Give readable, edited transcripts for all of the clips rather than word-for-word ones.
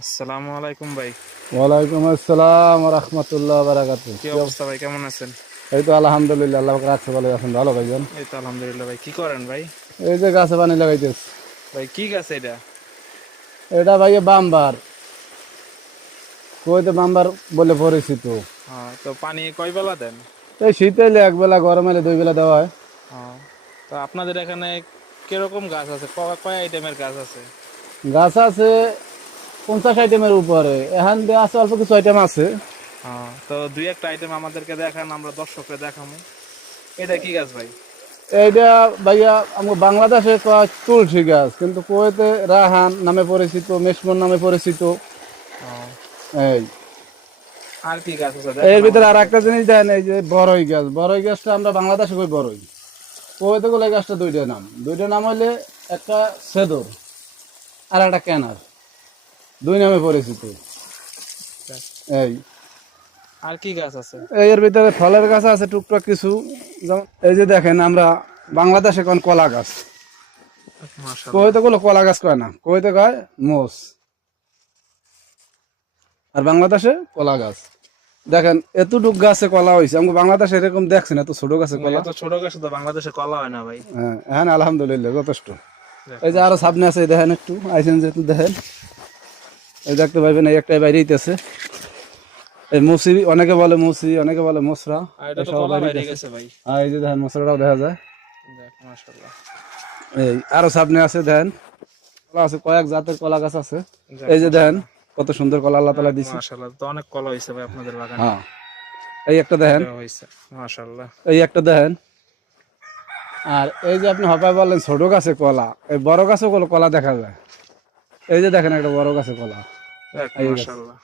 আসসালামু আলাইকুম ভাই। ওয়ালাইকুম আসসালাম ওয়া রাহমাতুল্লাহি ওয়া বারাকাতুহু। কি অবস্থা ভাই, কেমন আছেন? এই তো আলহামদুলিল্লাহ, আল্লাহ পাক রাখছে ভালো আছেন। ভালো ভাইজান। এই তো আলহামদুলিল্লাহ ভাই। কি করেন ভাই? এই যে গাছে পানি লাগাইতেছি। ভাই কি গাছ এটা? এটা ভাইয়া বাম্বার, কুয়েতে বাম্বার বলে পরিচিত। হ্যাঁ, তো পানি কয় বেলা দেন? এই শীতে এলে এক বেলা, গরম এলে দুই বেলা দেওয়া হয়। হ্যাঁ, তো আপনাদের এখানে কিরকম গাছ আছে? কয় আইটেমের গাছ আছে? গাছ আছে 50 আইটেমের উপরে, এখান দিয়ে আছে অল্প কিছু আইটেম আছে। হ্যাঁ, তো দুই একটা আইটেম আমাদেরকে দেখান, আমরা দর্শককে দেখাবো। এটা কি গাছ ভাই? এইটা ভাইয়া আমার বাংলাদেশে কয় তুলসী গাছ, কিন্তু কুয়েতে রাহান নামে পরিচিত, মেসমন নামে পরিচিত। হ্যাঁ, এই আর কি গাছ আছে এর দেখান ভিতরে আর আমাদেরকে। একটা জিনিস দেন, এই যে বড়ই গাছ। বড়ই গাছটা আমরা বাংলাদেশে কই বড়ই, কুয়েতে গুলো এই গাছটা দুইটা নাম হইলে একটা সেদর আর একটা ক্যানার, দুই নামে পরিচিত। এই আর কি গাছ আছে? এর ভিতরে ফলের গাছ আছে টুকটাক কিছু। যেমন এই যে দেখেন, আমরা বাংলাদেশে কোন কলা গাছ, মাশাআল্লাহ। কুয়েতে গুলো কলা গাছ কয় না, কুয়েতে কয় মোষ, আর বাংলাদেশে কলা গাছ। দেখেন এতটুক গাছে কলা হয়েছে, আমি বাংলাদেশে এরকম দেখছেন এত ছোট গাছে কলা। এত ছোট গাছে তো বাংলাদেশে কলা হয় না ভাই। হ্যাঁ হ্যাঁ, আলহামদুলিল্লাহ যথেষ্ট। দেখ, এই যে আরো সামনে আছে, এই দেখেন একটু আইসেন যে একটু দেখেন, এই দেখতে পাইবেন এই একটা বাইরে আছে। এই মুসি, অনেকে বলে মুসি, অনেকে বলে মসরা, আর এটা তো এসব কলা বাইরে বাইরে আছে। গেছে ভাই। আর এই যে দেখেন মসরাটাও দেখা যায়। দেখ, মাশাআল্লাহ। এই আরো সামনে আছে দেখেন, কলা আছে, কয়েক জাতের কলা গাছ আছে। যাক, এই যে দেখেন মাশাআল্লাহ। কত সুন্দর কলা আল্লাহ তালা দিছে। মাশাআল্লাহ, তো অনেক কলা হয়েছে ভাই আপনাদের বাগানে। হ্যাঁ, এই একটা দেখেন, এটাও হয়েছে। মাশাআল্লাহ। এই একটা দেখেন। আর এই যে আপনি হপায় বললেন ছোট গাছে কলা, এই বড় গাছে কলা দেখা যায়। এই যে দেখেন একটা বড় গাছে কলা। দেখ, এই গাছ, মাশাআল্লাহ।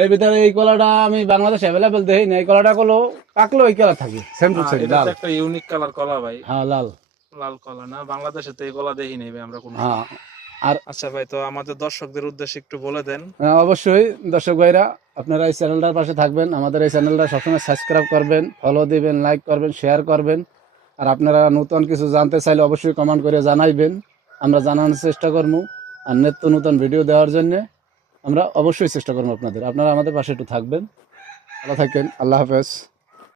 এর ভিতরে এই কলাটা আমি বাংলাদেশে অ্যাভেলেবেল দেখি না। এই কলাটা গুলো পাকলেও এই কালার থাকে, সেম টু সেম এটা লাল। তো একটা ইউনিক কালার কলা ভাই। হ্যাঁ লাল। লাল কলা না, বাংলাদেশে তো এই কলা দেখি নাই ভাই আমরা কোনো হ্যাঁ। সময়। আর আচ্ছা ভাই, তো আমাদের দর্শকদের উদ্দেশ্যে একটু বলে দেন। অবশ্যই দর্শক ভাইরা, আপনারা এই চ্যানেলটার পাশে থাকবেন, আমাদের এই চ্যানেলটা সবসময় সাবস্ক্রাইব করবেন, ফলো দিবেন, লাইক করবেন, শেয়ার করবেন। আর আপনারা নতুন কিছু জানতে চাইলে অবশ্যই কমেন্ট করে জানাইবেন, আমরা জানানোর চেষ্টা করবো। আর নিত্য নতুন ভিডিও দেওয়ার জন্য আমরা অবশ্যই চেষ্টা করবো আপনাদের। আপনারা আমাদের পাশে একটু থাকবেন। ভালো থাকেন, আল্লাহ হাফেজ।